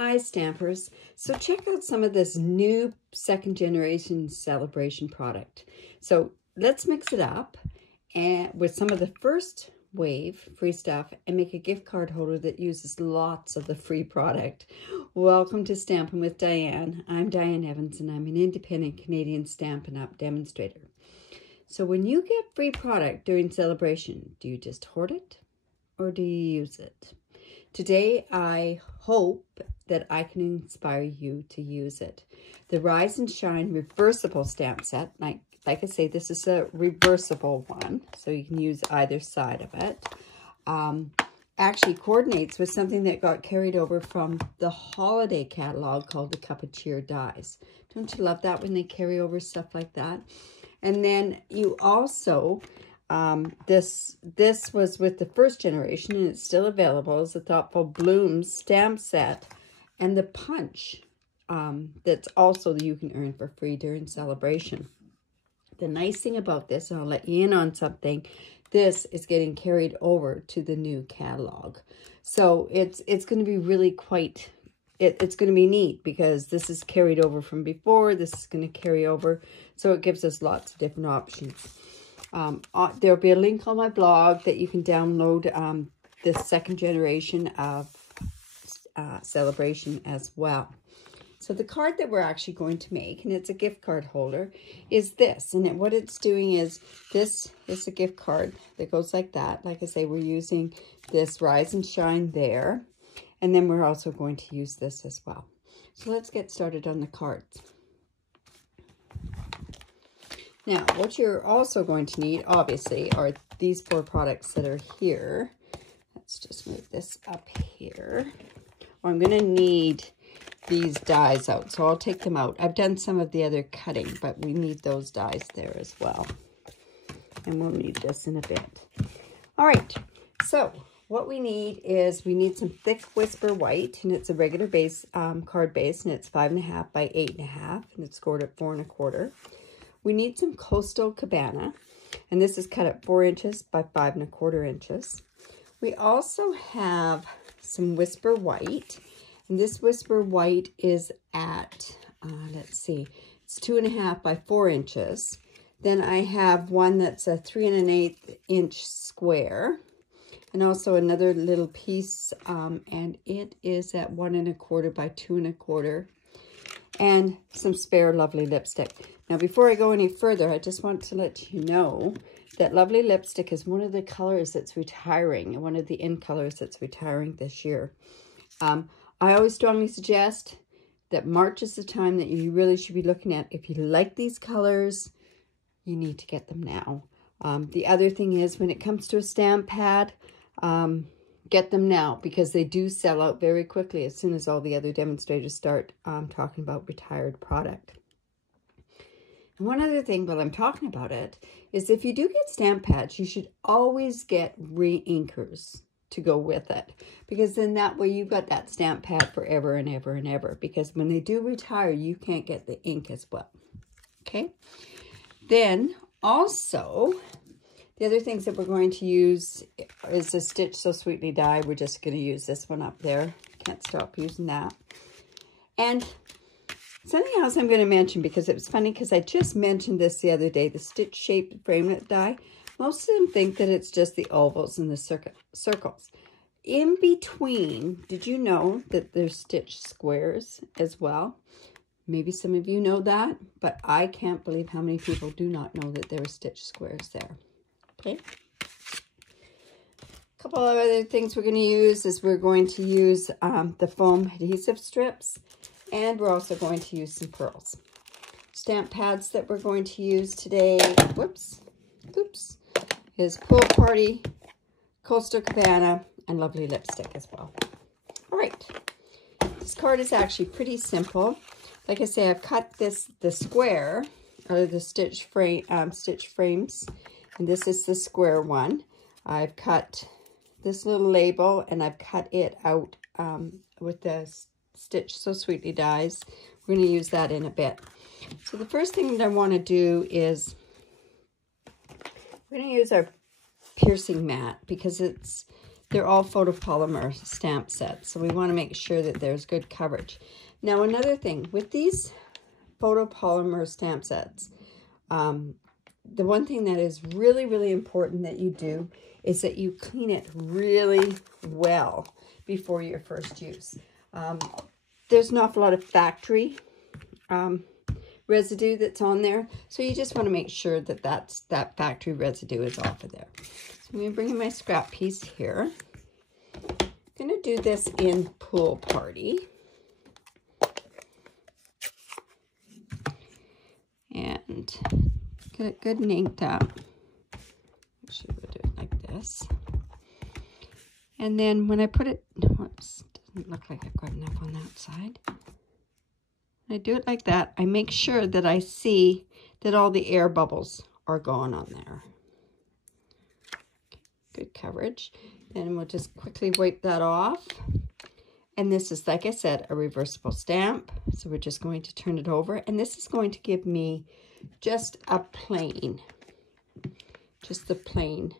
Hi Stampers. So check out some of this new second generation Sale-A-Bration product. So let's mix it up and with some of the first wave free stuff and make a gift card holder that uses lots of the free product. Welcome to Stampin' with Diane. I'm Diane Evans and I'm an independent Canadian Stampin' Up Demonstrator. So when you get free product during Sale-A-Bration, do you just hoard it or do you use it? Today, I hope that I can inspire you to use it. The Rise and Shine Reversible stamp set, like I say, this is a reversible one, so you can use either side of it. Actually coordinates with something that got carried over from the holiday catalog called the Cup of Cheer dies. Don't you love that when they carry over stuff like that? And then you also... this was with the first generation and it's still available as a Thoughtful Blooms stamp set and the punch that's also you can earn for free during Sale-A-Bration. The nice thing about this, and I'll let you in on something, this is getting carried over to the new catalog. So it's going to be really quite, it's going to be neat because this is carried over from before, this is going to carry over, so it gives us lots of different options. There'll be a link on my blog that you can download the second generation of Sale-A-Bration as well. So the card that we're actually going to make, and it's a gift card holder, is this. And what it's doing is, this is a gift card that goes like that. Like I say, we're using this Rise and Shine there. And then we're also going to use this as well. So let's get started on the cards. Now, what you're also going to need, obviously, are these 4 products that are here. Let's just move this up here. Or I'm going to need these dies out, so I'll take them out. I've done some of the other cutting, but we need those dies there as well. And we'll need this in a bit. All right, so what we need is we need some thick Whisper White, and it's a regular base card base, and it's 5.5 by 8.5, and it's scored at 4 1/4. We need some Coastal Cabana, and this is cut at 4 inches by 5 1/4 inches. We also have some Whisper White, and this Whisper White is at, let's see, it's 2.5 by 4 inches. Then I have one that's a 3 1/8 inch square, and also another little piece, and it is at 1 1/4 by 2 1/4. And some spare Lovely lipstick. Now, before I go any further, I just want to let you know that Lovely lipstick is one of the colors that's retiring, and one of the in colors that's retiring this year. I always strongly suggest that March is the time that you really should be looking at. If you like these colors, you need to get them now. The other thing is, when it comes to a stamp pad, get them now, because they do sell out very quickly as soon as all the other demonstrators start talking about retired product. And one other thing while I'm talking about it is, if you do get stamp pads, you should always get re-inkers to go with it, because then that way you've got that stamp pad forever and ever and ever, because when they do retire, you can't get the ink as well. Okay, then also the other things that we're going to use is the Stitch So Sweetly die. We're just going to use this one up there. Can't stop using that. And something else I'm going to mention, because it was funny, because I just mentioned this the other day, the Stitch Shaped Framelit die. Most of them think that it's just the ovals and the circles. In between, did you know that there's Stitch Squares as well? Maybe some of you know that, but I can't believe how many people do not know that there are Stitch Squares there. Okay. A couple of other things we're going to use is we're going to use the foam adhesive strips, and we're also going to use some pearls. Stamp pads that we're going to use today, is Pool Party, Coastal Cabana, and Lovely lipstick as well. All right. This card is actually pretty simple. Like I say, I've cut the square, or the stitch frames. And this is the square one. I've cut this little label, and I've cut it out with the Stitch So Sweetly dies. We're going to use that in a bit. So the first thing that I want to do is we're going to use our piercing mat, because it's they're all photopolymer stamp sets, so we want to make sure that there's good coverage. Now, another thing with these photopolymer stamp sets, the one thing that is really, really important that you do is that you clean it really well before your first use. There's an awful lot of factory residue that's on there, so you just want to make sure that that factory residue is off of there. So I'm going to bring in my scrap piece here. I'm going to do this in Pool Party. And get it good and inked up. Actually, we'll do it like this. And then when I put it, whoops, doesn't look like I've got enough on that side. When I do it like that, I make sure that I see that all the air bubbles are gone on there. Good coverage. Then we'll just quickly wipe that off. And this is, like I said, a reversible stamp. So we're just going to turn it over. And this is going to give me just a plain, just the plain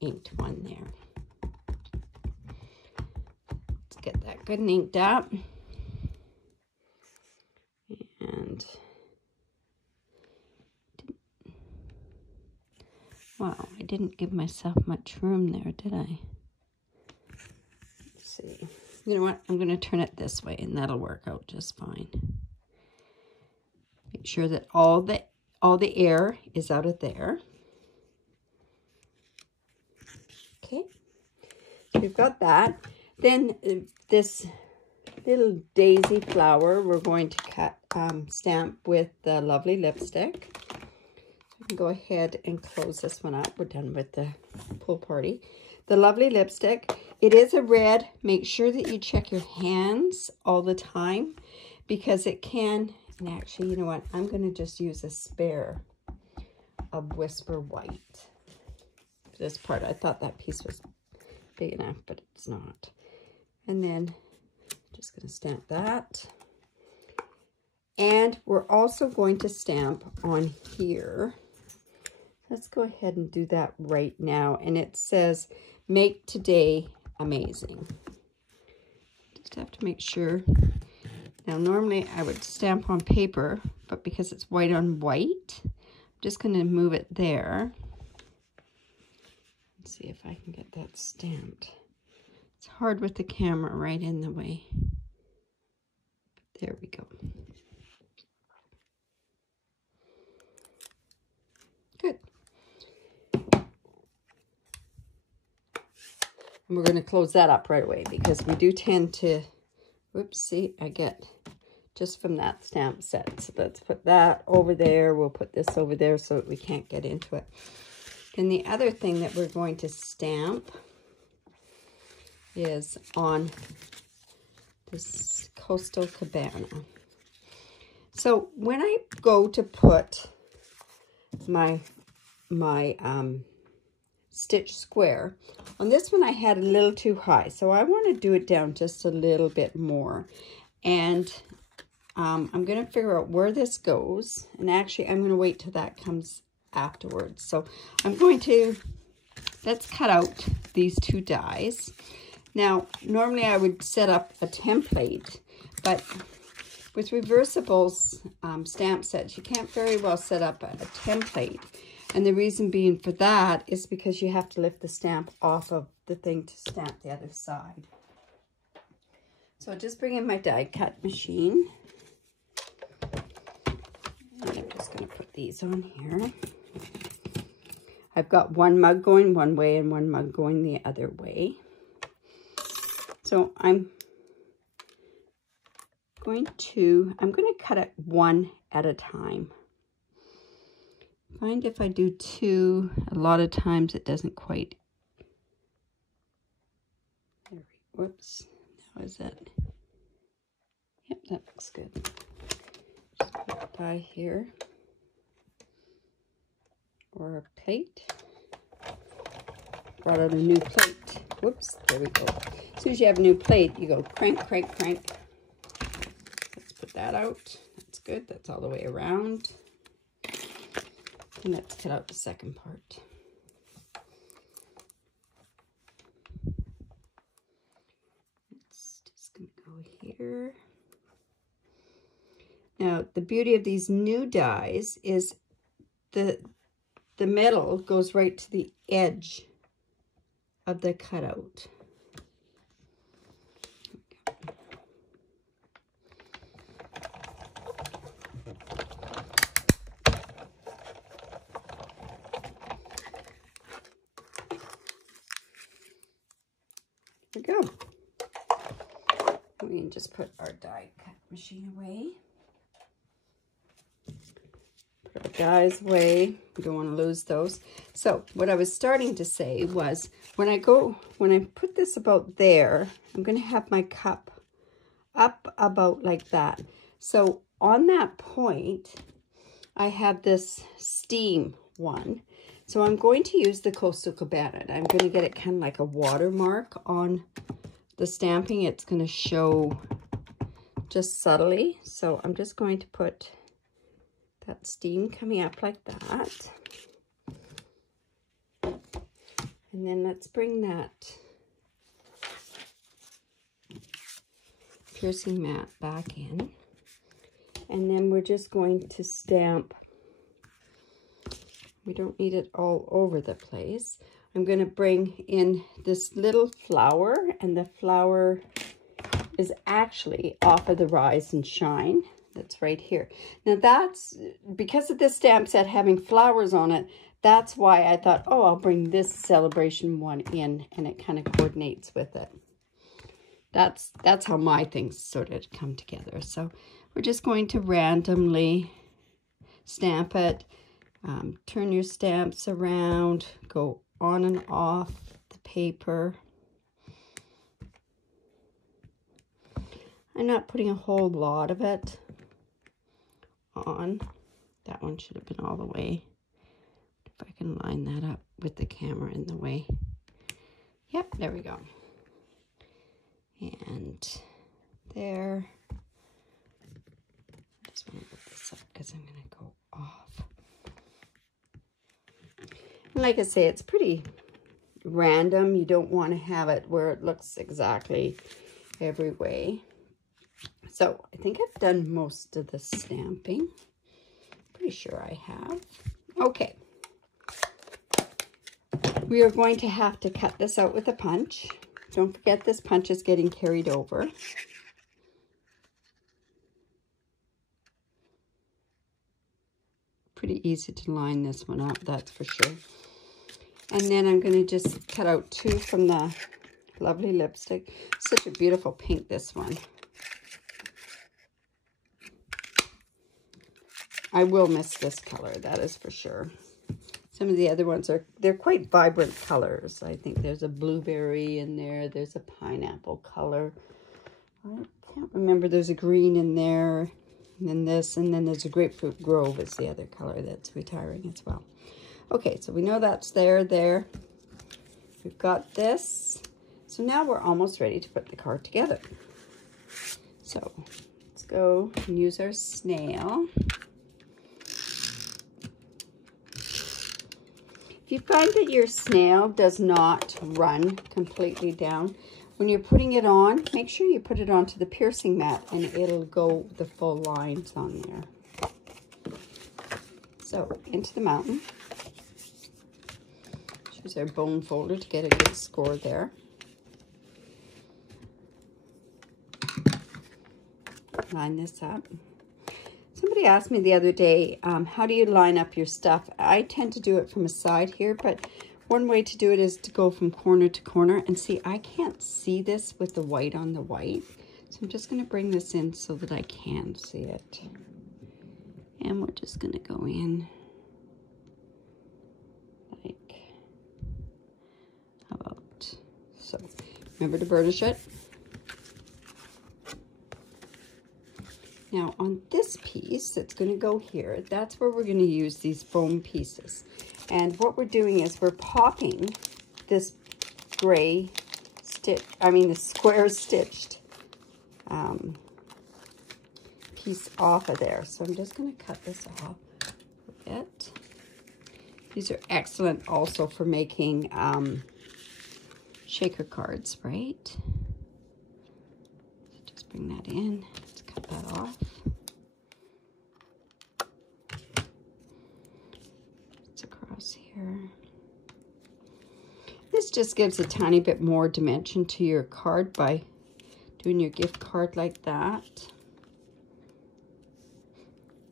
inked one there. Let's get that good and inked up. And wow, I didn't give myself much room there, did I? Let's see. You know what? I'm going to turn it this way, and that'll work out just fine. Make sure that all the air is out of there. Okay, so we've got that. Then this little daisy flower, we're going to cut stamp with the lovely lipstick. I can go ahead and close this one up. We're done with the Pool Party. The lovely lipstick. It is a red. Make sure that you check your hands all the time because it can, and actually, you know what? I'm going to just use a spare of Whisper White. This part, I thought that piece was big enough, but it's not. And then just going to stamp that. And we're also going to stamp on here. Let's go ahead and do that right now. And it says, make today amazing. Just have to make sure. Now, normally I would stamp on paper, but because it's white on white, I'm just going to move it there. Let's see if I can get that stamped. It's hard with the camera right in the way. There we go. Good. And we're going to close that up right away because we do tend to, whoops, see, I get just from that stamp set. So let's put that over there. We'll put this over there so that we can't get into it. Then the other thing that we're going to stamp is on this Coastal Cabana. So when I go to put my stitch square, on this one I had a little too high, so I want to do it down just a little bit more. And I'm going to figure out where this goes, and actually I'm going to wait till that comes afterwards. So I'm going to, let's cut out these two dies. Now, normally I would set up a template, but with reversibles stamp sets, you can't very well set up a template. And the reason being for that is because you have to lift the stamp off of the thing to stamp the other side. So I'll just bring in my die cut machine. And I'm just going to put these on here. I've got one mug going one way and one mug going the other way. So I'm going to cut it one at a time. Find if I do two, a lot of times it doesn't quite. Whoops, how is that? Yep, that looks good. Just put a die here. Or a plate. Brought out a new plate. Whoops, there we go. As soon as you have a new plate, you go crank, crank, crank. Let's put that out. That's good. That's all the way around. And let's cut out the second part. here. Now, the beauty of these new dies is the metal goes right to the edge of the cutout. There we go. We can just put our die cut machine away. Put our dies away. We don't want to lose those. So what I was starting to say was when I put this about there, I'm going to have my cup up about like that. So on that point, I have this steam one. So I'm going to use the Coastal Cabana. I'm going to get it kind of like a watermark on the stamping. It's going to show just subtly. So I'm just going to put that steam coming up like that. And then let's bring that piercing mat back in. And then we're just going to stamp. We don't need it all over the place. I'm going to bring in this little flower, and the flower is actually off of the Rise and Shine. That's right here. Now that's, because of this stamp set having flowers on it, that's why I thought, oh, I'll bring this Sale-A-Bration one in, and it kind of coordinates with it. That's how my things sort of come together. So we're just going to randomly stamp it. Turn your stamps around, go on and off the paper. I'm not putting a whole lot of it on. That one should have been all the way. If I can line that up with the camera in the way. Yep, there we go. And there. I just want to put this up because I'm going to go off. And like I say, it's pretty random. You don't want to have it where it looks exactly every way. So I think I've done most of the stamping. Pretty sure I have. Okay. We are going to have to cut this out with a punch. Don't forget this punch is getting carried over. Pretty easy to line this one up, that's for sure. And then I'm going to just cut out two from the lovely lipstick. Such a beautiful pink, this one. I will miss this color, that is for sure. Some of the other ones they're quite vibrant colors. I think there's a blueberry in there. There's a pineapple color. I can't remember. There's a green in there. And then this, and then there's a Grapefruit Grove is the other color that's retiring as well. Okay, so we know that's there. We've got this. So now we're almost ready to put the card together. So let's go and use our snail. If you find that your snail does not run completely down, when you're putting it on, make sure you put it onto the piercing mat and it'll go the full lines on there. So into the mountain. Use our bone folder to get a good score there. Line this up. Somebody asked me the other day, how do you line up your stuff? I tend to do it from a side here, but one way to do it is to go from corner to corner. And see, I can't see this with the white on the white. So I'm just going to bring this in so that I can see it. And we're just going to go in like, how about, so remember to burnish it. Now on this piece that's going to go here, that's where we're going to use these foam pieces. And what we're doing is we're popping this gray stitch, the square stitched piece off of there. So I'm just going to cut this off a bit. These are excellent also for making shaker cards, right? So just bring bring that in. Let's cut that off. It's across here. This just gives a tiny bit more dimension to your card by doing your gift card like that.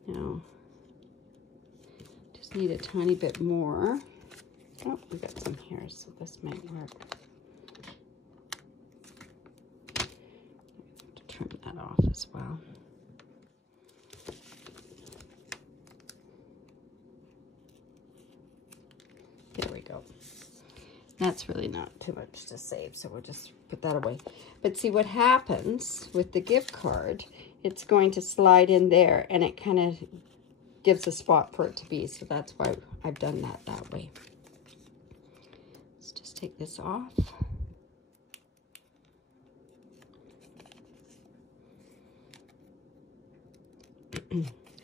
Now, just need a tiny bit more. Oh, we got some here, so this might work. Trim that off as well. There we go. That's really not too much to save, so we'll just put that away. But see what happens with the gift card, it's going to slide in there, and it kind of gives a spot for it to be, so that's why I've done that way. Let's just take this off.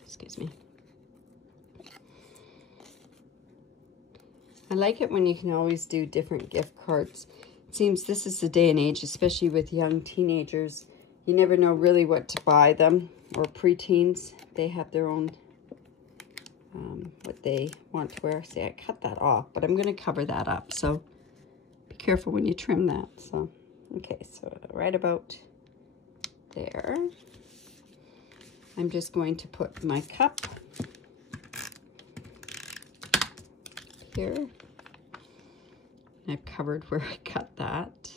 Excuse me. I like it when you can always do different gift cards. It seems this is the day and age, especially with young teenagers. You never know really what to buy them, or preteens. They have their own, what they want to wear. See, I cut that off, but I'm going to cover that up. So be careful when you trim that. So, okay, so right about there. I'm just going to put my cup here. I've covered where I cut that.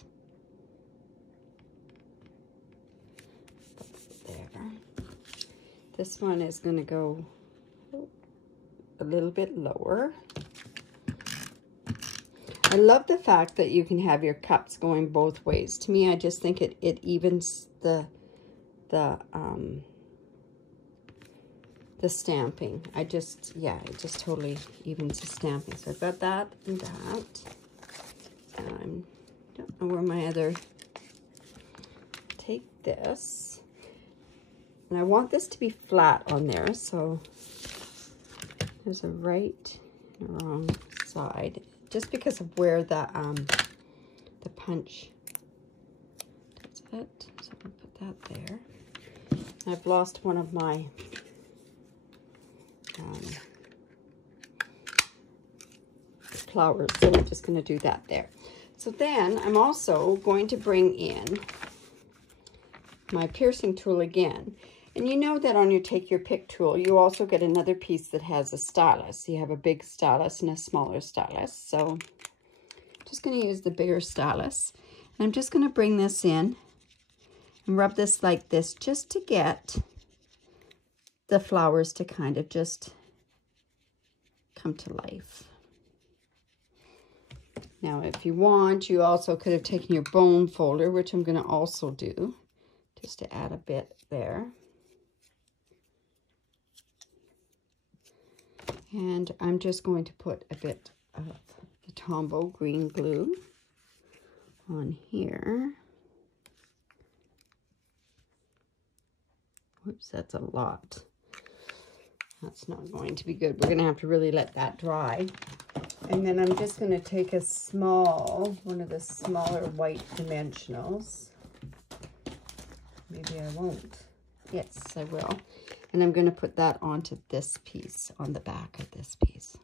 There. This one is going to go a little bit lower. I love the fact that you can have your cups going both ways. To me, I just think it evens the stamping. It just totally evens the stamping. So I've got that and that. And I don't know where my other, take this. And I want this to be flat on there, so there's a right and a wrong side. Just because of where the punch does it. So I'll put that there. And I've lost one of my flowers, so I'm just going to do that there. So then I'm also going to bring in my piercing tool again. And you know that on your Take Your Pick tool, you also get another piece that has a stylus. You have a big stylus and a smaller stylus. So I'm just going to use the bigger stylus. And I'm just going to bring this in and rub this like this just to get the flowers to kind of just come to life. Now, if you want, you also could have taken your bone folder, which I'm going to also do, just to add a bit there. And I'm just going to put a bit of the Tombow green glue on here. Whoops, that's a lot. That's not going to be good. We're going to have to really let that dry. And then I'm just going to take a small, one of the smaller white dimensionals. Maybe I won't. Yes, I will. And I'm going to put that onto this piece, on the back of this piece.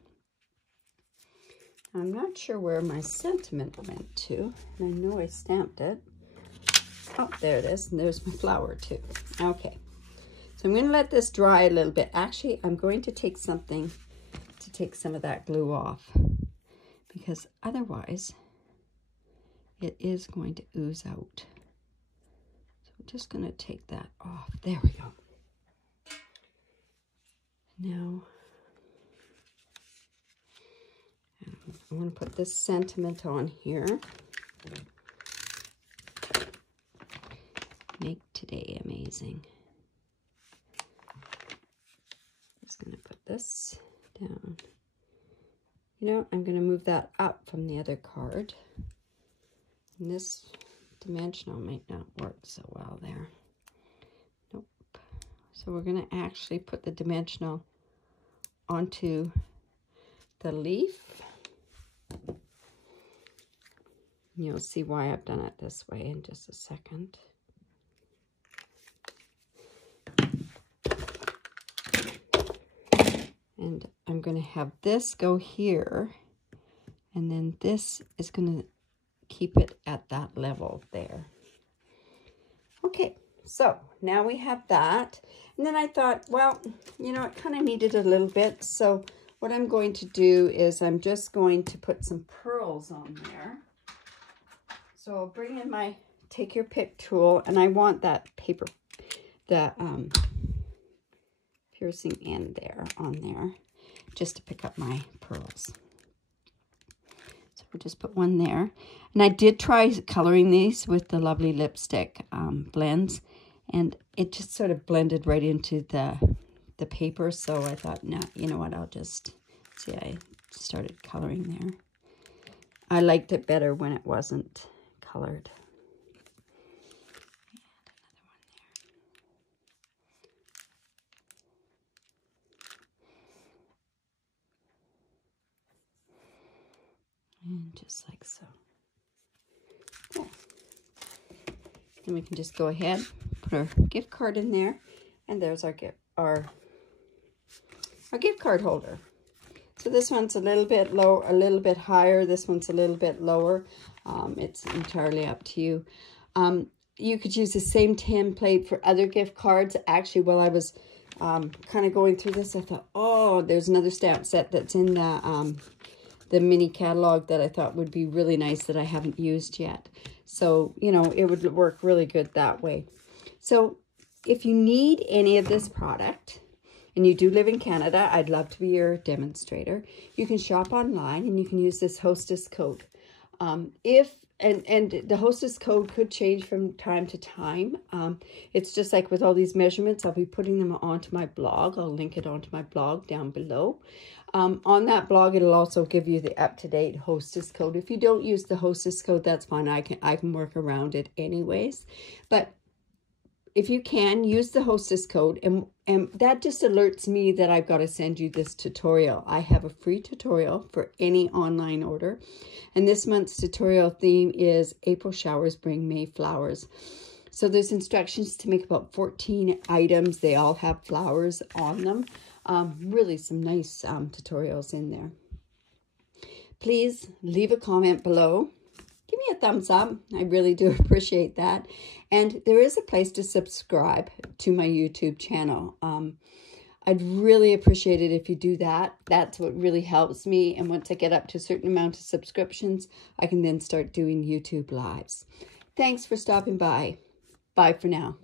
I'm not sure where my sentiment went to. And I know I stamped it. Oh, there it is. And there's my flower too. Okay. So I'm going to let this dry a little bit. Actually, I'm going to take something to take some of that glue off, because otherwise it is going to ooze out. So I'm just going to take that off. There we go. Now, I want to put this sentiment on here. Make today amazing. Just going to put this down. You know, I'm going to move that up from the other card. And this dimensional might not work so well there. Nope. So we're going to actually put the dimensional onto the leaf. You'll see why I've done it this way in just a second. I'm going to have this go here, and then this is going to keep it at that level there. Okay, so now we have that. And then I thought, well, you know, it kind of needed a little bit. So what I'm going to do is I'm just going to put some pearls on there. So I'll bring in my take your pick tool, and I want that paper, the piercing end there on there, just to pick up my pearls. So we'll just put one there. And I did try coloring these with the lovely lipstick blends, and it just sort of blended right into the paper. So I thought, nah, you know what, I'll just, see, I started coloring there. I liked it better when it wasn't colored. And just like so. Yeah. Then we can just go ahead, put our gift card in there, and there's our gift card holder. So this one's a little bit low, a little bit higher. This one's a little bit lower. It's entirely up to you. You could use the same template for other gift cards. Actually, while I was kind of going through this, I thought, oh, there's another stamp set that's in the mini catalog that I thought would be really nice that I haven't used yet. So, you know, it would work really good that way. So if you need any of this product and you do live in Canada, I'd love to be your demonstrator. You can shop online and you can use this hostess code. And the hostess code could change from time to time. It's just like with all these measurements, I'll be putting them onto my blog. I'll link it onto my blog down below. On that blog, it'll also give you the up-to-date hostess code. If you don't use the hostess code, that's fine. I can work around it anyways. But if you can, use the hostess code, and that just alerts me that I've got to send you this tutorial. I have a free tutorial for any online order. And this month's tutorial theme is April showers bring May flowers. So there's instructions to make about 14 items. They all have flowers on them. Really some nice tutorials in there. Please leave a comment below. Give me a thumbs up. I really do appreciate that. And there is a place to subscribe to my YouTube channel. I'd really appreciate it if you do that. That's what really helps me. And once I get up to a certain amount of subscriptions, I can then start doing YouTube lives. Thanks for stopping by. Bye for now.